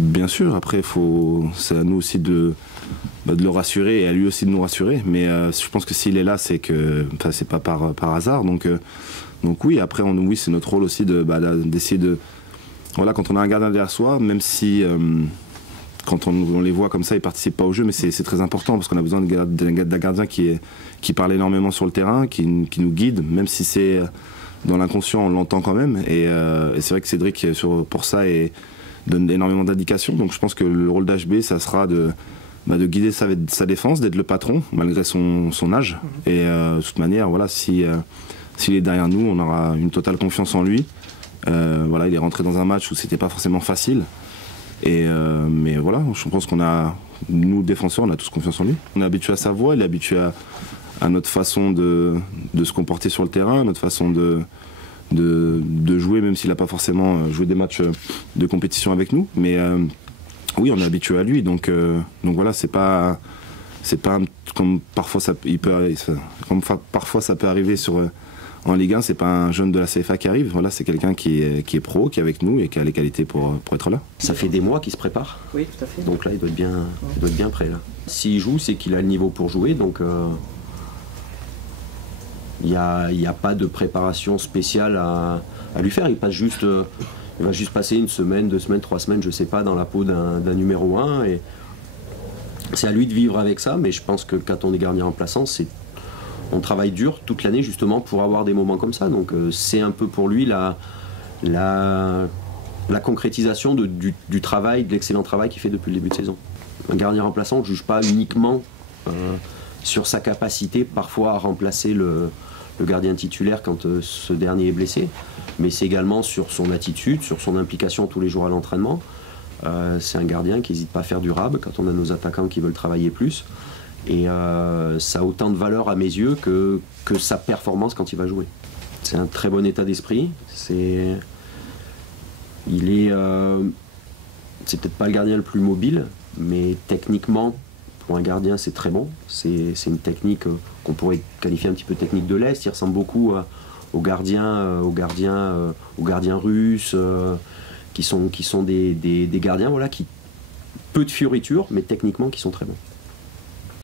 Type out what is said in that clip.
Bien sûr, après c'est à nous aussi de le rassurer et à lui aussi de nous rassurer. Mais je pense que s'il est là, c'est que c'est pas par hasard. Donc oui, après oui, c'est notre rôle aussi d'essayer de voilà, quand on a un gardien derrière soi, même si quand on les voit comme ça, ils participent pas au jeu, mais c'est très important parce qu'on a besoin d'un gardien qui parle énormément sur le terrain, qui nous guide, même si c'est dans l'inconscient, on l'entend quand même. Et c'est vrai que Cédric pour ça donne énormément d'indications. Donc je pense que le rôle d'HB, ça sera de guider sa défense, d'être le patron malgré son âge. Et de toute manière, voilà, s'il est derrière nous, on aura une totale confiance en lui. Voilà, il est rentré dans un match où c'était pas forcément facile. Mais voilà, je pense nous défenseurs, on a tous confiance en lui. On est habitué à sa voix, il est habitué à notre façon de se comporter sur le terrain, notre façon de jouer, même s'il n'a pas forcément joué des matchs de compétition avec nous. Mais oui, on est habitué à lui, donc voilà, c'est pas comme parfois ça peut arriver en Ligue 1, c'est pas un jeune de la CFA qui arrive, voilà, c'est quelqu'un qui est pro, qui est avec nous et qui a les qualités pour être là. Ça fait des mois qu'il se prépare. Oui, tout à fait. Donc là, il doit être bien prêt. S'il joue, c'est qu'il a le niveau pour jouer, donc il n'y a pas de préparation spéciale à lui faire. Il va juste passer une semaine, 2 semaines, 3 semaines, je sais pas, dans la peau d'un numéro 1. Et c'est à lui de vivre avec ça, mais je pense que quand on est gardien remplaçant, on travaille dur toute l'année justement pour avoir des moments comme ça. Donc c'est un peu pour lui la concrétisation du travail, de l'excellent travail qu'il fait depuis le début de saison. Un gardien remplaçant ne juge pas uniquement sur sa capacité parfois à remplacer le gardien titulaire quand ce dernier est blessé, mais c'est également sur son attitude, sur son implication tous les jours à l'entraînement. C'est un gardien qui n'hésite pas à faire du rab quand on a nos attaquants qui veulent travailler plus. Et ça a autant de valeur à mes yeux que sa performance quand il va jouer. C'est un très bon état d'esprit. C'est peut-être pas le gardien le plus mobile, mais techniquement, pour un gardien, c'est très bon. C'est une technique qu'on pourrait qualifier un petit peu de technique de l'Est. Il ressemble beaucoup aux gardiens russes, qui sont des gardiens, voilà, peu de fioritures, mais techniquement qui sont très bons.